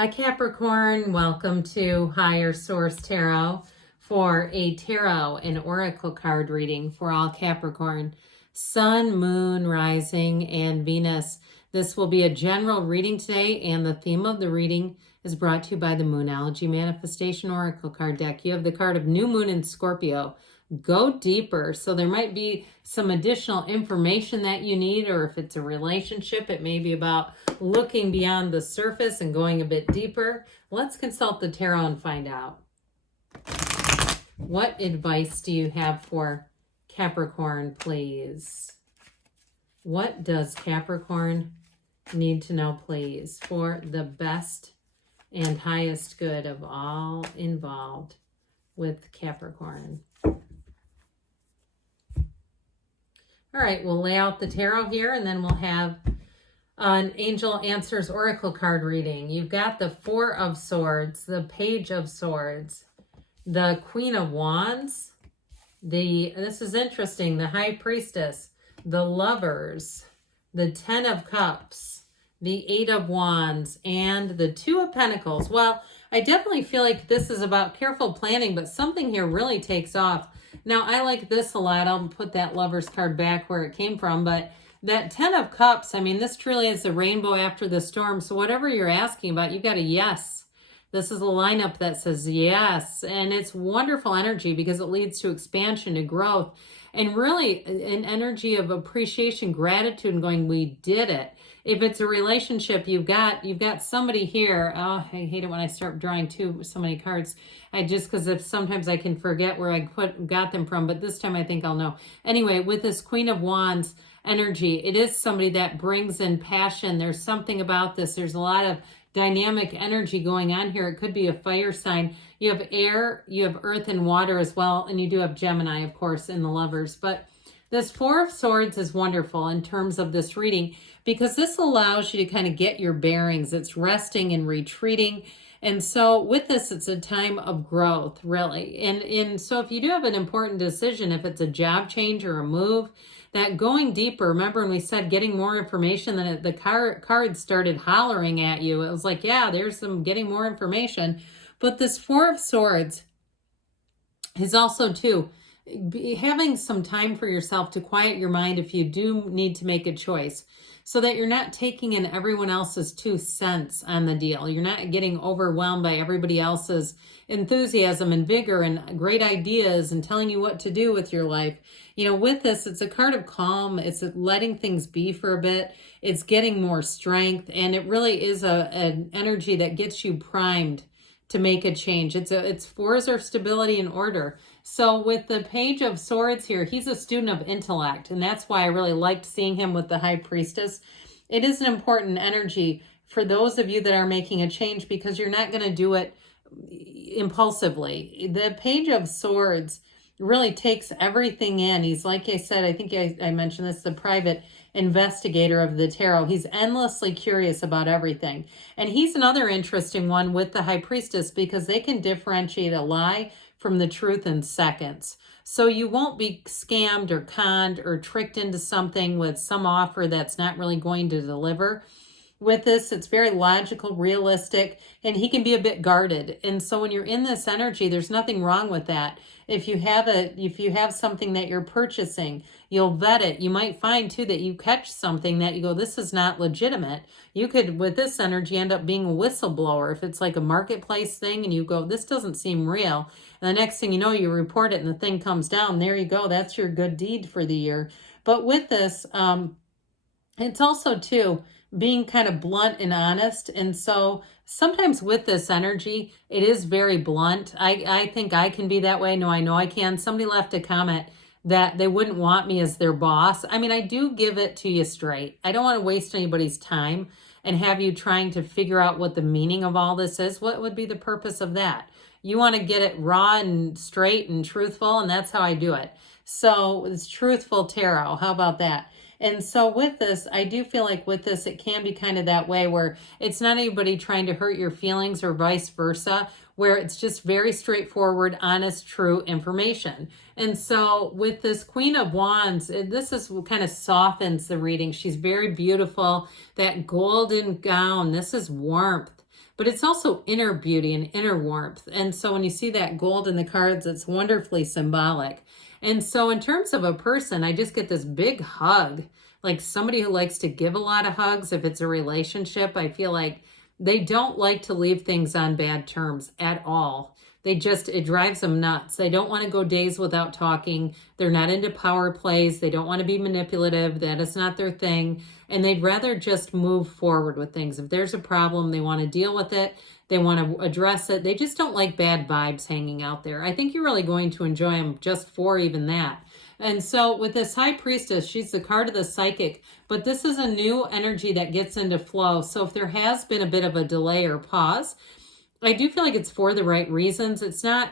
Hi Capricorn, welcome to Higher Source Tarot for a tarot and oracle card reading for all Capricorn, Sun, Moon, Rising, and Venus. This will be a general reading today, and the theme of the reading is brought to you by the Moonology Manifestation Oracle card deck. You have the card of New Moon in Scorpio. Go deeper. So there might be some additional information that you need, or if it's a relationship, it may be about looking beyond the surface and going a bit deeper. Let's consult the tarot and find out. What advice do you have for Capricorn, please? What does Capricorn need to know, please, for the best and highest good of all involved with Capricorn? All right, we'll lay out the tarot here, and then we'll have an Angel Answers Oracle card reading. You've got the Four of Swords, the Page of Swords, the Queen of Wands, this is interesting, the High Priestess, the Lovers, the Ten of Cups, the Eight of Wands, and the Two of Pentacles. Well, I definitely feel like this is about careful planning, but something here really takes off. Now, I like this a lot. I'll put that Lovers card back where it came from, but that Ten of Cups, I mean, this truly is the rainbow after the storm. So whatever you're asking about, you got a yes. This is a lineup that says yes, and it's wonderful energy because it leads to expansion, to growth, and really an energy of appreciation, gratitude, and going, we did it. If it's a relationship, you've got somebody here. Oh, I hate it when I start drawing so many cards. Because if sometimes I can forget where I got them from, but this time I think I'll know. Anyway, with this Queen of Wands energy, it is somebody that brings in passion. There's something about this. There's a lot of dynamic energy going on here. It could be a fire sign. You have air, you have earth and water as well, and you do have Gemini, of course, in the Lovers. But this Four of Swords is wonderful in terms of this reading because this allows you to kind of get your bearings. It's resting and retreating. And so with this, it's a time of growth, really. And so if you do have an important decision, if it's a job change or a move, that going deeper, remember when we said getting more information, then the cards started hollering at you. It was like, yeah, there's some getting more information. But this Four of Swords is also, too, having some time for yourself to quiet your mind if you do need to make a choice, so that you're not taking in everyone else's 2 cents on the deal. You're not getting overwhelmed by everybody else's enthusiasm and vigor and great ideas and telling you what to do with your life. You know, with this, it's a card of calm. It's letting things be for a bit. It's getting more strength. And it really is an energy that gets you primed to make a change. It's fours are stability and order. So with the Page of Swords here, he's a student of intellect, and that's why I really liked seeing him with the High Priestess. It is an important energy for those of you that are making a change because you're not going to do it impulsively. The Page of Swords really takes everything in. He's, like I said, I think I mentioned this, the private investigator of the tarot. He's endlessly curious about everything. And he's another interesting one with the High Priestess because they can differentiate a lie from the truth in seconds. So you won't be scammed or conned or tricked into something with some offer that's not really going to deliver. With this, it's very logical, realistic, and he can be a bit guarded. And so when you're in this energy, there's nothing wrong with that. If you have something that you're purchasing, you'll vet it. You might find too that you catch something that you go, this is not legitimate. You could, with this energy, end up being a whistleblower. If it's like a marketplace thing and you go, this doesn't seem real. And the next thing you know, you report it and the thing comes down. There you go. That's your good deed for the year. But with this, it's also too, being kind of blunt and honest. And so sometimes with this energy, it is very blunt. I think I can be that way. No, I know I can. Somebody left a comment that they wouldn't want me as their boss. I mean, I do give it to you straight. I don't want to waste anybody's time and have you trying to figure out what the meaning of all this is. What would be the purpose of that? You want to get it raw and straight and truthful, and that's how I do it. So it's truthful tarot. How about that? And so with this, I do feel like with this, it can be kind of that way where it's not anybody trying to hurt your feelings or vice versa, where it's just very straightforward, honest, true information. And so with this Queen of Wands, this is kind of softens the reading. She's very beautiful. That golden gown, this is warmth. but it's also inner beauty and inner warmth. And so when you see that gold in the cards, it's wonderfully symbolic. And so in terms of a person, I just get this big hug, like somebody who likes to give a lot of hugs. If it's a relationship, I feel like they don't like to leave things on bad terms at all. It drives them nuts. They don't want to go days without talking. They're not into power plays. They don't want to be manipulative. That is not their thing. And they'd rather just move forward with things. If there's a problem, they want to deal with it. They want to address it. They just don't like bad vibes hanging out there. I think you're really going to enjoy them just for even that. And so with this High Priestess, she's the card of the psychic, but this is a new energy that gets into flow. So if there has been a bit of a delay or pause, I do feel like it's for the right reasons. It's not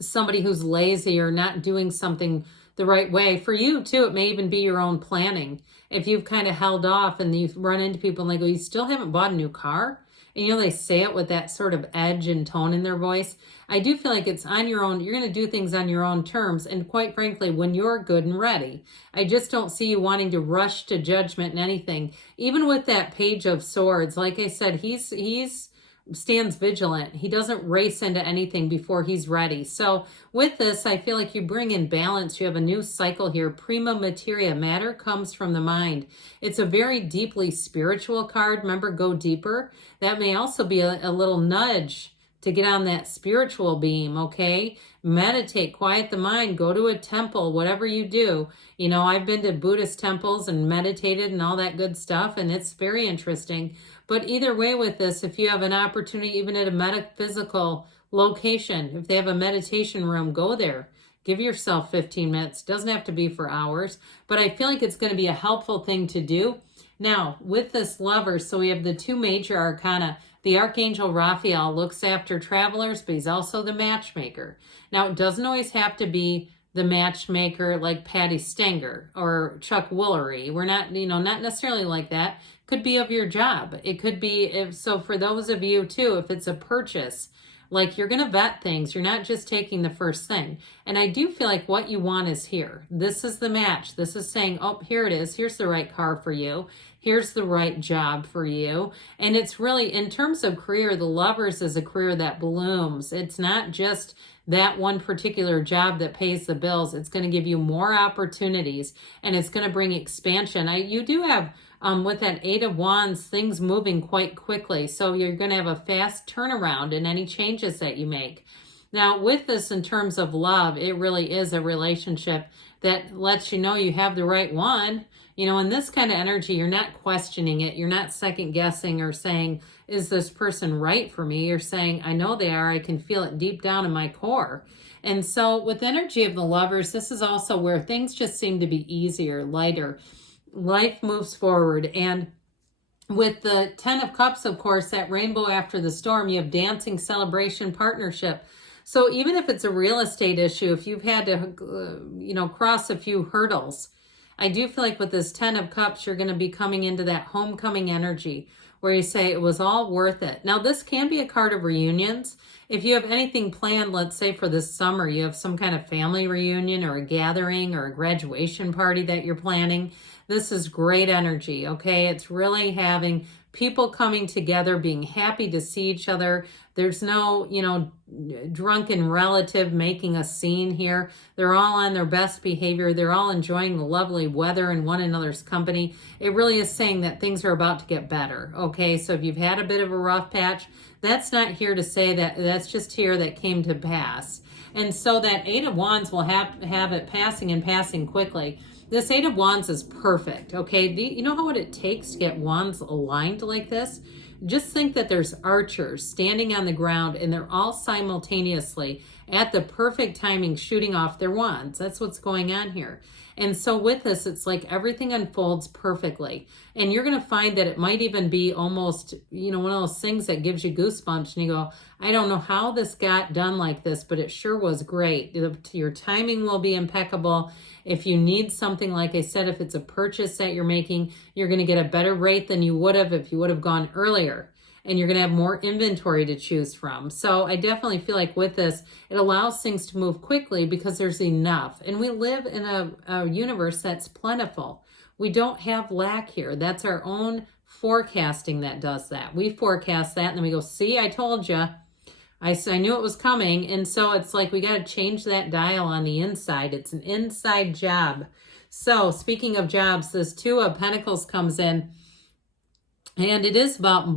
somebody who's lazy or not doing something the right way. For you too, it may even be your own planning. If you've kind of held off and you've run into people and they go, you still haven't bought a new car? And you know, they say it with that sort of edge and tone in their voice. I do feel like it's on your own. You're going to do things on your own terms. And quite frankly, when you're good and ready, I just don't see you wanting to rush to judgment in anything. Even with that Page of Swords, like I said, he's stands vigilant. He doesn't race into anything before he's ready. So with this, I feel like you bring in balance. You have a new cycle here. Prima materia. Matter comes from the mind. It's a very deeply spiritual card. Remember, go deeper. That may also be a little nudge to get on that spiritual beam, okay? Meditate, quiet the mind, go to a temple, whatever you do. You know, I've been to Buddhist temples and meditated and all that good stuff, and it's very interesting. But either way with this, if you have an opportunity, even at a metaphysical location, if they have a meditation room, go there. Give yourself 15 minutes. Doesn't have to be for hours, but I feel like it's going to be a helpful thing to do. Now, with this Lover, so we have the two major arcana. The Archangel Raphael looks after travelers, but he's also the matchmaker. Now, it doesn't always have to be the matchmaker like Patty Stenger or Chuck Woolery. We're not, not necessarily like that. Could be of your job. It could be, so for those of you too, if it's a purchase, like you're going to vet things. You're not just taking the first thing. And I do feel like what you want is here. This is the match. This is saying, oh, here it is. Here's the right car for you. Here's the right job for you. And it's really, in terms of career, the Lovers is a career that blooms. It's not just that one particular job that pays the bills. It's going to give you more opportunities and it's going to bring expansion. You do have, with that Eight of Wands, things moving quite quickly. So you're going to have a fast turnaround in any changes that you make. Now, with this, in terms of love, it really is a relationship that lets you know you have the right one. In this kind of energy, you're not questioning it. You're not second guessing or saying, is this person right for me? You're saying, I know they are. I can feel it deep down in my core. And so with energy of the Lovers, this is also where things just seem to be easier, lighter. Life moves forward. And with the 10 of Cups, of course, that rainbow after the storm, you have dancing, celebration, partnership. So even if it's a real estate issue, if you've had to, cross a few hurdles, I do feel like with this 10 of Cups, you're going to be coming into that homecoming energy where you say it was all worth it. Now, this can be a card of reunions. If you have anything planned, let's say for this summer, you have some kind of family reunion or a gathering or a graduation party that you're planning, this is great energy, okay? It's really having people coming together, being happy to see each other. There's no, drunken relative making a scene here. They're all on their best behavior. They're all enjoying the lovely weather and one another's company. It really is saying that things are about to get better, okay? So if you've had a bit of a rough patch, that's not here to say that. That's just here that came to pass. And so that Eight of Wands will have it passing and passing quickly. This Eight of Wands is perfect, okay? You know what it takes to get wands aligned like this? Just think that there's archers standing on the ground and they're all simultaneously at the perfect timing shooting off their wands. That's what's going on here. And so with this, it's like everything unfolds perfectly. And you're going to find that it might even be almost, one of those things that gives you goosebumps. And you go, I don't know how this got done like this, but it sure was great. Your timing will be impeccable. If you need something, like I said, if it's a purchase that you're making, you're going to get a better rate than you would have if you would have gone earlier. And you're going to have more inventory to choose from. So I definitely feel like with this, it allows things to move quickly because there's enough. And we live in a universe that's plentiful. We don't have lack here. That's our own forecasting that does that. We forecast that and then we go, see, I told you. I knew it was coming. And so it's like we got to change that dial on the inside. It's an inside job. So speaking of jobs, this Two of Pentacles comes in, and it is about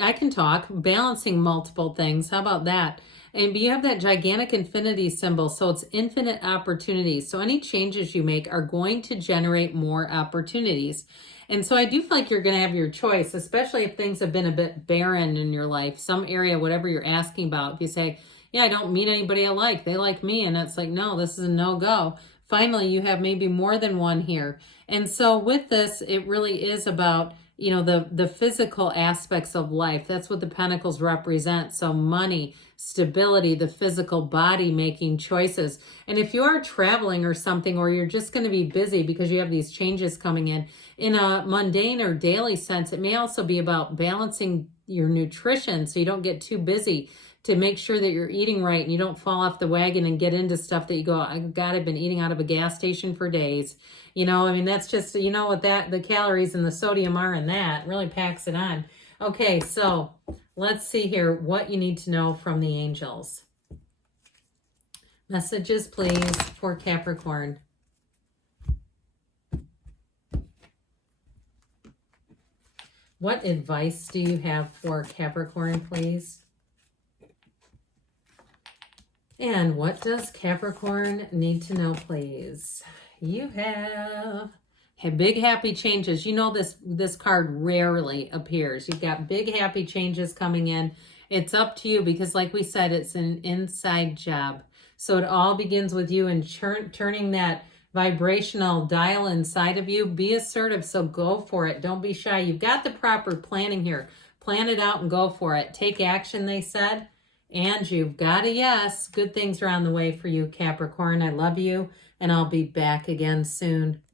I can talk, balancing multiple things. How about that? And you have that gigantic infinity symbol, so it's infinite opportunities. So any changes you make are going to generate more opportunities. And so I do feel like you're going to have your choice, especially if things have been a bit barren in your life, some area, whatever you're asking about. If you say, yeah, I don't meet anybody I like, they like me, and it's like, no, this is a no-go. Finally, you have maybe more than one here. And so with this, it really is about, you know, the physical aspects of life. That's what the Pentacles represent. So money, stability, the physical body, making choices. And if you are traveling or something, or you're just going to be busy because you have these changes coming in a mundane or daily sense, it may also be about balancing your nutrition so you don't get too busy, to make sure that you're eating right and you don't fall off the wagon and get into stuff that you go, oh, God, I've been eating out of a gas station for days. You know, I mean, that's just, you know what that, the calories and the sodium are in that, really packs it on. Okay, so let's see here what you need to know from the angels. Messages, please, for Capricorn. What advice do you have for Capricorn, please? And what does Capricorn need to know, please? You have big happy changes. You know, this card rarely appears. You've got big happy changes coming in. It's up to you because, like we said, it's an inside job. So it all begins with you and turning that vibrational dial inside of you. Be assertive, so go for it. Don't be shy. You've got the proper planning here. Plan it out and go for it. Take action, they said. And you've got a yes. Good things are on the way for you, Capricorn. I love you, and I'll be back again soon.